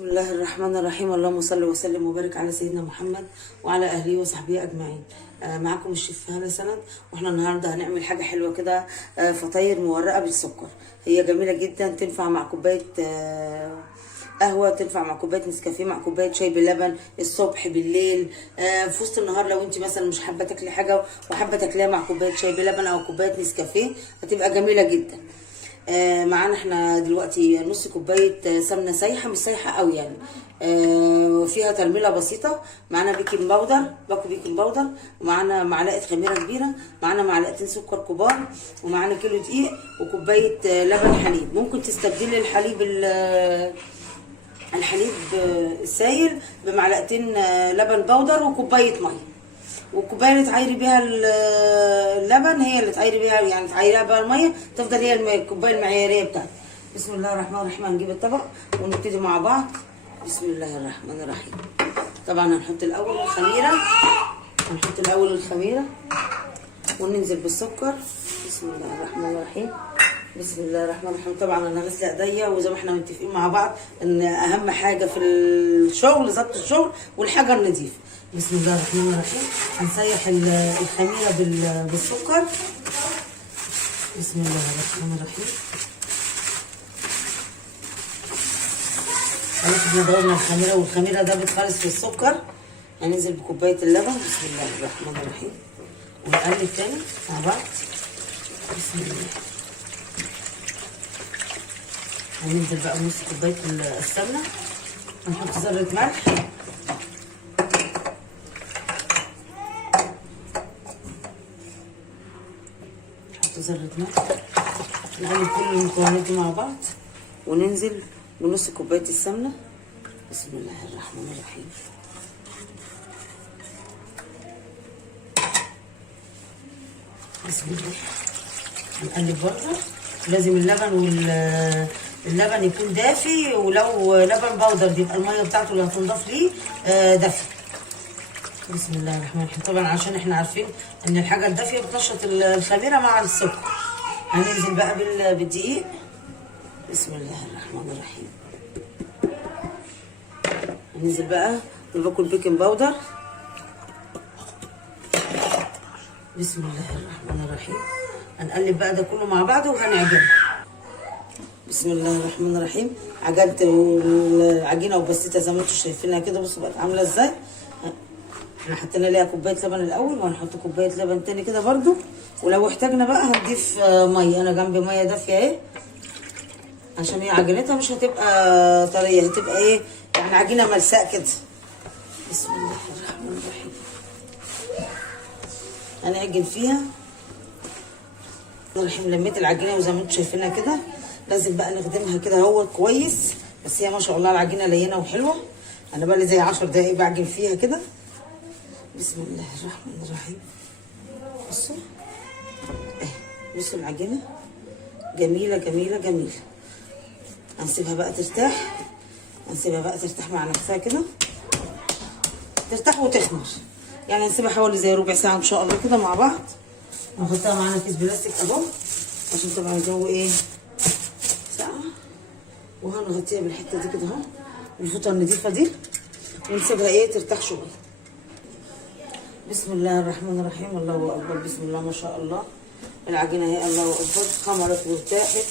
بسم الله الرحمن الرحيم. اللهم صل وسلم وبارك على سيدنا محمد وعلى اهله وصحبه اجمعين. معاكم الشيف هالة سند، واحنا النهارده هنعمل حاجه حلوه كده، فطاير مورقه بالسكر. هي جميله جدا، تنفع مع كوبايه قهوه، تنفع مع كوبايه نسكافيه، مع كوبايه شاي بلبن الصبح بالليل، في وسط النهار. لو انت مثلا مش حابه تاكلي حاجه وحابه تاكليها مع كوبايه شاي بلبن او كوبايه نسكافيه، هتبقى جميله جدا. معانا احنا دلوقتي نص كوبايه سمنه سايحه، مش سايحه قوي يعني، فيها ترميله بسيطه. معانا بيكنج باودر، باكو بيكنج باودر، ومعانا معلقه خميره كبيره، معانا معلقتين سكر كبار، ومعانا كيلو دقيق، وكوبايه لبن حليب. ممكن تستبدلي الحليب السايل بمعلقتين لبن باودر وكوبايه ميه، والكوبايه اللي تعايري بيها اللبن هي اللي تعايري بيها، يعني تعايريها بيها الميه، تفضل هي الكوبايه المعياريه بتاعتك. بسم الله الرحمن الرحيم. هنجيب الطبق ونبتدي مع بعض. بسم الله الرحمن الرحيم. طبعا هنحط الاول الخميره، وننزل بالسكر. بسم الله الرحمن الرحيم. بسم الله الرحمن الرحيم. طبعا انا غاسله ايديا، وزي ما احنا متفقين مع بعض ان اهم حاجه في الشغل ضبط الشغل والحاجه النظيفه. بسم الله الرحمن الرحيم. هنسيح الخميره بالسكر. بسم الله الرحمن الرحيم. خلاص احنا ضربنا الخميره، والخميره دابت خالص في السكر. هننزل بكوبايه اللبن. بسم الله الرحمن الرحيم. ونقلب تاني مع بعض. بسم الله. هننزل بقى بنص كوبايه السمنه، هنحط ذره ملح، نقلب كل المكونات دي مع بعض، وننزل بنص كوبايه السمنه. بسم الله الرحمن الرحيم. بسم الله. هنقلب برضه. لازم اللبن يكون دافي، ولو لبن بودر يبقى الميه بتاعته اللي هتنضاف ليه دافي. بسم الله الرحمن الرحيم. طبعا عشان احنا عارفين ان الحاجه الدافيه بتنشط الخميره مع السكر. هننزل بقى بالدقيق. بسم الله الرحمن الرحيم. هننزل بقى بالباكو البيكنج باودر. بسم الله الرحمن الرحيم. هنقلب بقى ده كله مع بعضه وهنعجنه. بسم الله الرحمن الرحيم. عجنت العجينه وبسيتها زي ما انتم شايفينها كده. بصوا بقت عامله ازاي. احنا حطينا ليها كوبايه لبن الاول، وهنحط كوبايه لبن تاني كده برده، ولو احتاجنا بقى هنضيف ميه. انا جنبي ميه دافيه اهي، عشان هي عجينتها مش هتبقى طريه، هتبقى ايه يعني عجينه ملساء كده. بسم الله الرحمن الرحيم. هنعجن فيها. الرحيم. لميت العجينه وزي ما انتم شايفينها كده. لازم بقى نخدمها كده اهو كويس، بس هي ما شاء الله العجينه لينه وحلوه. انا بقى لي زي 10 دقايق بعجن فيها كده. بسم الله الرحمن الرحيم. بصوا بصوا العجينه جميله جميله جميله. هنسيبها بقى ترتاح مع نفسها كده، ترتاح وتخمر. يعني هنسيبها حوالي زي ربع ساعه ان شاء الله كده مع بعض. هنحطها معانا كيس بلاستيك اهو، عشان طبعا الجو ايه ساقعه. وهنغطيها بالحته دي كده اهو، الفوطه النضيفه دي، ونسيبها ايه ترتاح شويه. بسم الله الرحمن الرحيم. الله اكبر. بسم الله ما شاء الله. العجينه اهي الله اكبر خمرت وارتاحت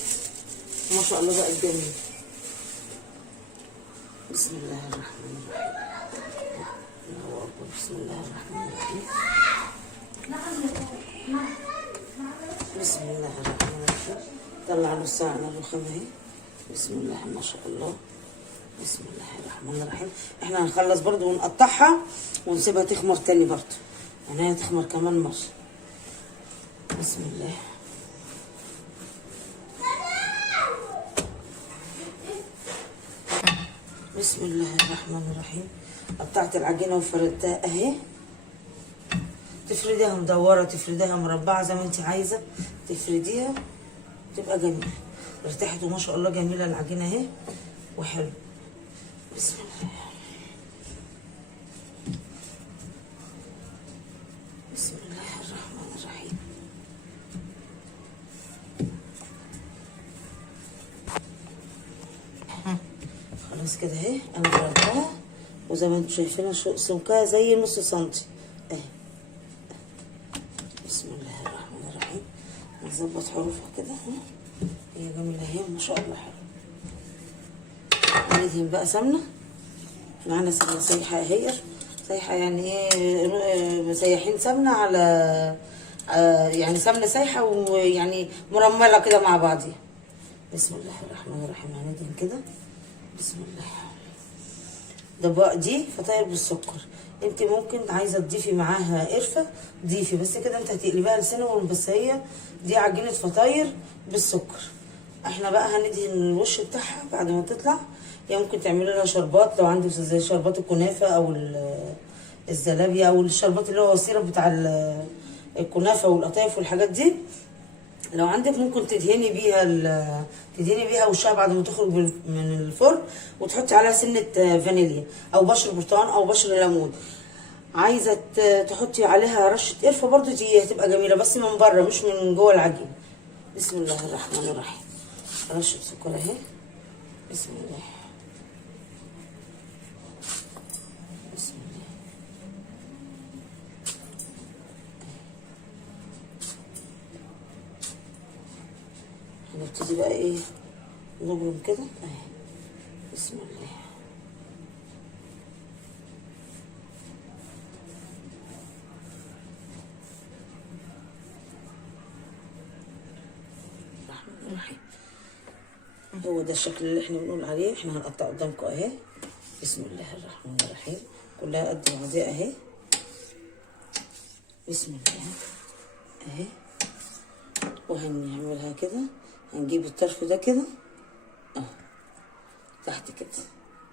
ما شاء الله، بقت جميله. بسم الله الرحمن الرحيم. الله اكبر. بسم الله الرحمن الرحيم. بسم الله الرحمن الرحيم. طلع نصها على الرخام اهي. بسم الله ما شاء الله. بسم الله الرحمن الرحيم. احنا هنخلص برضو ونقطعها ونسيبها تخمر تاني برضو، يعني هي تخمر كمان مرة. بسم الله. بسم الله الرحمن الرحيم. قطعت العجينة وفردتها اهي. تفرديها مدورة، تفرديها مربعة، زي ما انت عايزة تفرديها تبقى جميلة. ارتاحت وما شاء الله جميلة العجينة اهي وحلو. بسم الله. بسم الله الرحمن الرحيم. خلاص كده اهي انا ضربتها، وزي ما انتم شايفين سمكها زي نص سنتي اهي. بسم الله الرحمن الرحيم. نظبط حروفها كده هي جميله اهي ما شاء الله حلوه. هندهن بقى سمنه، معانا سمنه سايحه اهي، سايحه يعني ايه، مسيحين سمنه على يعني سمنه سايحه ويعني مرمله كده مع بعضيها. بسم الله الرحمن الرحيم. هندهن كده بسم الله. ده بقى دي فطاير بالسكر، انت ممكن عايزه تضيفي معاها قرفه ضيفي، بس كده انت هتقلبيها لسينامون، بس هي دي عجينه فطاير بالسكر. احنا بقى هندهن الوش بتاعها بعد ما تطلع. يعني ممكن تعملي لها شربات لو عندك زي شربات الكنافه او الزلابيه او الشربات اللي هو السيرب بتاع الكنافه والقطايف والحاجات دي. لو عندك ممكن تدهني بيها وشها بعد ما تخرج من الفرن، وتحطي عليها سنه فانيليا او بشر برتقال او بشر ليمون. عايزه تحطي عليها رشه قرفه برضو، دي هتبقى جميله بس من بره مش من جوه العجين. بسم الله الرحمن الرحيم. رشه سكر اهي. بسم الله بسم الله. هنبتدي بقى ايه، نبرم كده اهي. بسم الله. الرحمن الرحيم. هو ده الشكل اللي احنا بنقول عليه. احنا هنقطع قدامكم اهي. بسم الله الرحمن الرحيم. كلها قد بعضها اهي. بسم الله اهي. وهنعملها كده، هنجيب الطرف ده كده اهو تحت كده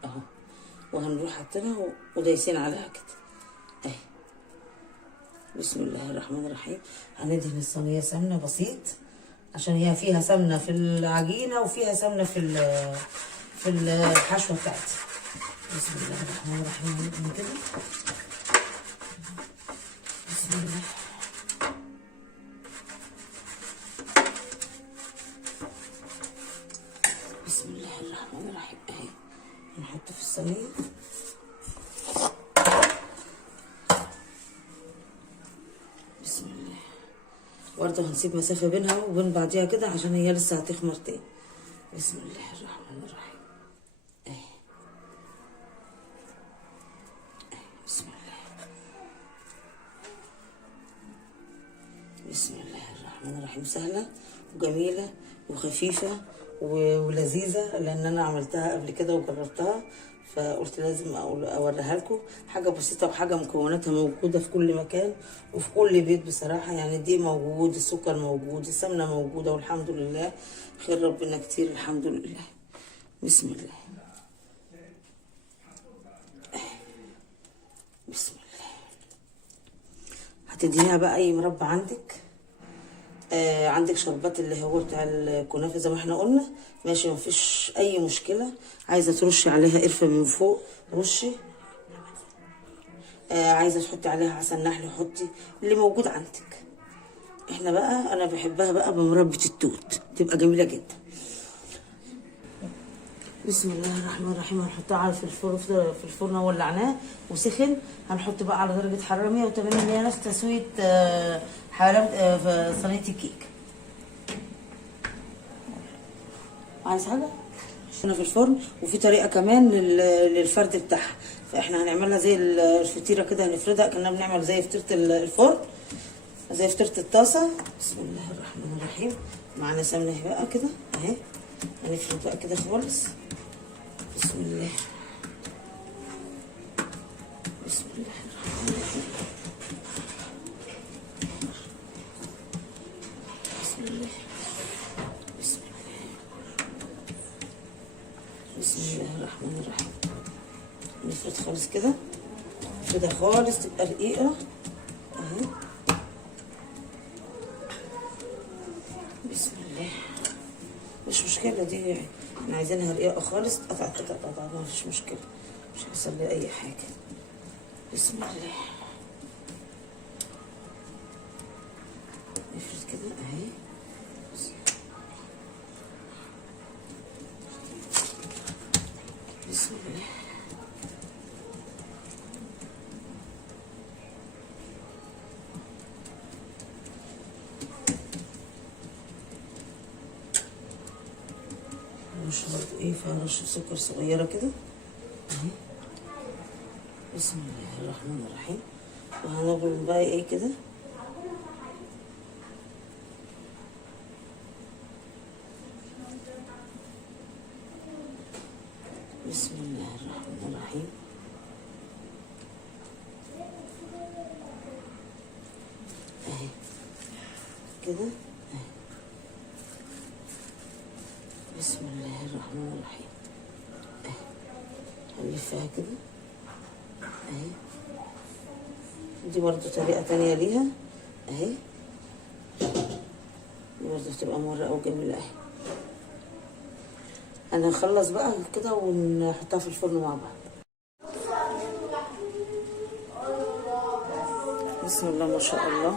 اهو، وهنروح حاطينها ودايسين عليها كده اهي. بسم الله الرحمن الرحيم. هندهن الصينيه سمنه بسيط عشان هي فيها سمنه في العجينه وفيها سمنه في الحشوه بتاعتي. بسم الله الرحمن الرحيم. هندهن كده بسم الله. بسم الله الرحمن الرحيم اهي. هنحط في الصينيه. بسم الله. برضه هنسيب مسافه بينها وبين بعضيها كده عشان هي لسه هتخمر تاني. بسم الله الرحمن الرحيم اهي. بسم الله. بسم الله الرحمن الرحيم. سهله وجميله وخفيفه ولذيذه، لان انا عملتها قبل كده وجربتها، فقلت لازم اوريها لكم. حاجه بسيطه وحاجه مكوناتها موجوده في كل مكان وفي كل بيت بصراحه. يعني الدقيق موجود، السكر موجود، السمنه موجوده، والحمد لله خير ربنا كتير الحمد لله. بسم الله. بسم الله. هتديها بقى اي مربى عندك. عندك شربات اللي هو بتاع الكنافه زي ما احنا قلنا ماشي، مفيش اي مشكله. عايزه ترشي عليها قرفه من فوق رشي، عايزه تحطي عليها عسل نحل حطي، اللي موجود عندك. احنا بقى انا بحبها بقى بمربى التوت، تبقى جميله جدا. بسم الله الرحمن الرحيم. هنحطها على في الفرن ولعناه وسخن. هنحط بقى على درجه حراره 180 اللي هي نفس تسويه حراره في صينيه الكيك. عايز حاجه؟ هنا في الفرن. وفي طريقه كمان للفرد بتاعها، فاحنا هنعملها زي الفطيره كده، هنفردها كأننا بنعمل زي فطيره الفرن، زي فطيره الطاسه. بسم الله الرحمن الرحيم. معانا سمنه بقى كده اهي. هنفرد بقى كده خالص. بسم الله. بسم الله الرحمن الرحيم. بسم الله. بسم الله. بسم الله الرحمن الرحيم. نفرد خالص كده، نفردها خالص تبقى رقيقة اهي. بسم الله. مش مشكلة دي، احنا عايزينها رقيقة خالص، قطع ما فيش مشكلة، مش هيحصل لي أي حاجة. بسم الله. نفرد كده اهي. بسم الله. فيها رشه سكر صغيره كده اهي. بسم الله الرحمن الرحيم. وهنضرب بقى ايه كده. بسم الله الرحمن الرحيم. اهي كده اهي. بسم الله الرحمن الرحيم. اهي هنلفها كده اهي. دي برضو طريقة تانية ليها اهي. دي برضو بتبقى مرة او جميلة اهي. انا هنخلص بقى كده ونحطها في الفرن مع بعض. بسم الله ما شاء الله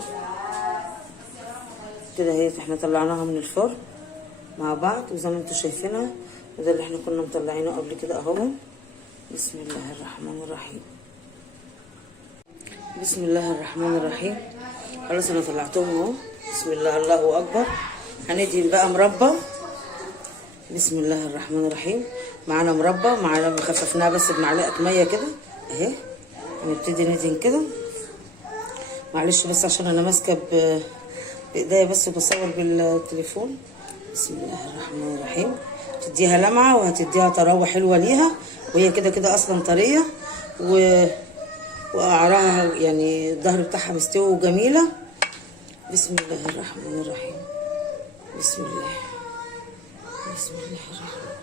كده اهي. احنا طلعناها من الفرن مع بعض وزي ما انتم شايفينها، وده اللي احنا كنا مطلعينه قبل كده اهو. بسم الله الرحمن الرحيم. بسم الله الرحمن الرحيم. خلاص انا طلعتهم اهو. بسم الله الله اكبر. هندهن بقى مربى. بسم الله الرحمن الرحيم. معانا مربى، معانا خففناها بس بمعلقه ميه كده اهي. هنبتدي ندهن كده. معلش بس عشان انا ماسكه بايديا بس وبصور بالتليفون. بسم الله الرحمن الرحيم. تديها لمعه وهتديها طراوه حلوه ليها، وهي كده كده اصلا طريه وقعرها يعني الظهر بتاعها مستوي وجميله. بسم الله الرحمن الرحيم. بسم الله. بسم الله الرحمن الرحيم.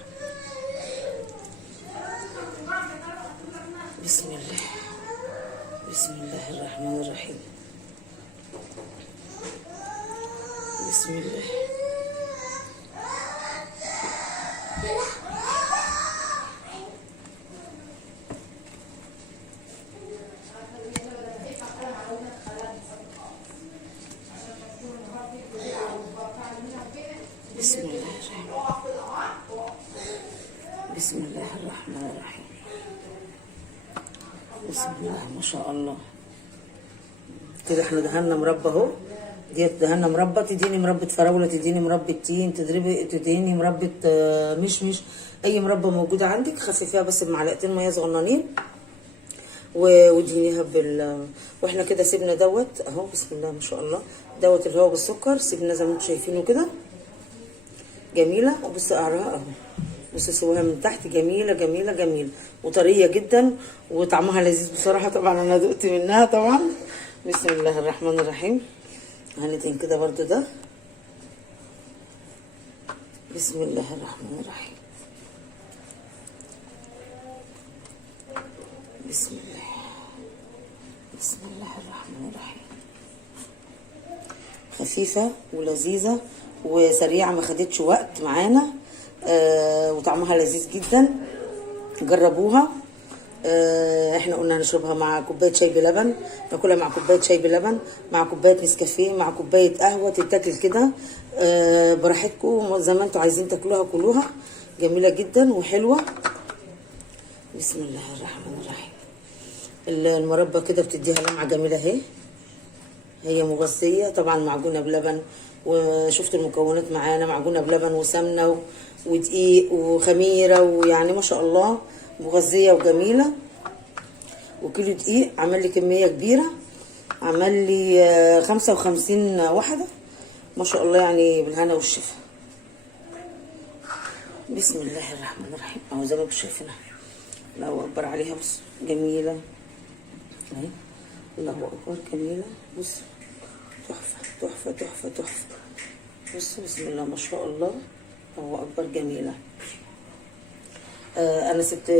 بسم الله. بسم الله الرحمن الرحيم. بسم الله. بسم الله الرحمن. بسم الله الرحمن الرحيم. بسم الله ما شاء الله كده. احنا دهنا مربى اهو. ديت دهنا مربى. تديني مربى فراوله، تديني مربى تين، تديني مربى مشمش، اي مربى موجوده عندك خففيها بس بمعلقتين ميه صغننين ودينيها واحنا كده سيبنا دوت اهو. بسم الله ما شاء الله. دوت اللي هو بالسكر سيبنا زي ما انتم شايفينه كده جميله. وبص قعرها اهو. بص سواها من تحت جميله جميله جميله وطريه جدا وطعمها لذيذ بصراحه. طبعا انا دقت منها طبعا. بسم الله الرحمن الرحيم. هندهن كده برضو ده. بسم الله الرحمن الرحيم. بسم الله. بسم الله الرحمن الرحيم. خفيفه ولذيذه وسريعه، ما خدتش وقت معانا وطعمها لذيذ جدا. جربوها. احنا قلنا نشربها مع كوبايه شاي بلبن، ناكلها مع كوبايه شاي بلبن، مع كوبايه نسكافيه، مع كوبايه قهوه، تتاكل كده براحتكم زي ما انتوا عايزين تاكلوها. كلوها جميله جدا وحلوه. بسم الله الرحمن الرحيم. المربى كده بتديها لمعه جميله اهي. هي مغذيه طبعا، معجونه بلبن، وشفت المكونات معانا معجونه بلبن وسمنه ودقيق وخميره، ويعني ما شاء الله مغذيه وجميله. وكيلو دقيق عمل لي كميه كبيره، عمل لي 55 واحده ما شاء الله، يعني بالهنا والشفا. بسم الله الرحمن الرحيم. اهو زي ما انتم شايفينها الله اكبر عليها. بص جميله اهي. الله اكبر جميله. بص تحفه تحفه تحفه تحفه. بص بسم الله ما شاء الله الله اكبر جميله. انا سبت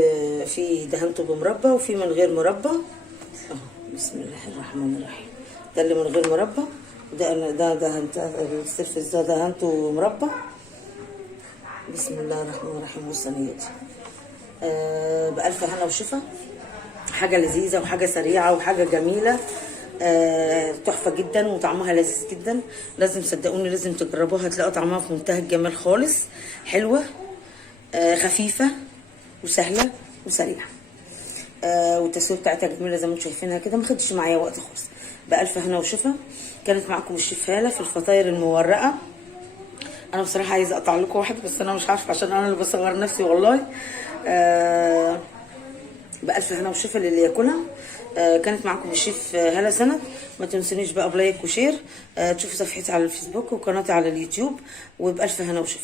في دهنته بمربى وفي من غير مربى اهو. بسم الله الرحمن الرحيم. ده اللي من غير مربى، ده دهنت السرفس ده دهنته مربى. بسم الله الرحمن الرحيم. والصينيه دي بألف هنا وشفا. حاجه لذيذه وحاجه سريعه وحاجه جميله تحفه جدا وطعمها لذيذ جدا. لازم صدقوني لازم تجربوها، هتلاقوا طعمها في منتهى الجمال خالص. حلوه خفيفه وسهله وسريعه والتسويه بتاعتها جميله زي ما انتم شايفينها كده. ما خدش معايا وقت خالص. بألف هنا وشفا. كانت معاكم الشيف هاله في الفطاير المورقه. انا بصراحه عايزه اقطع لكم واحد بس انا مش عارفه عشان انا اللي بصور نفسي والله. بألف هنا وشفا للي ياكلها. كانت معاكم الشيف هالة سند. ما تنسونيش بقى بلايك وشير. تشوفوا صفحتي على الفيسبوك وقناتي على اليوتيوب، وبألف هنا وشفا.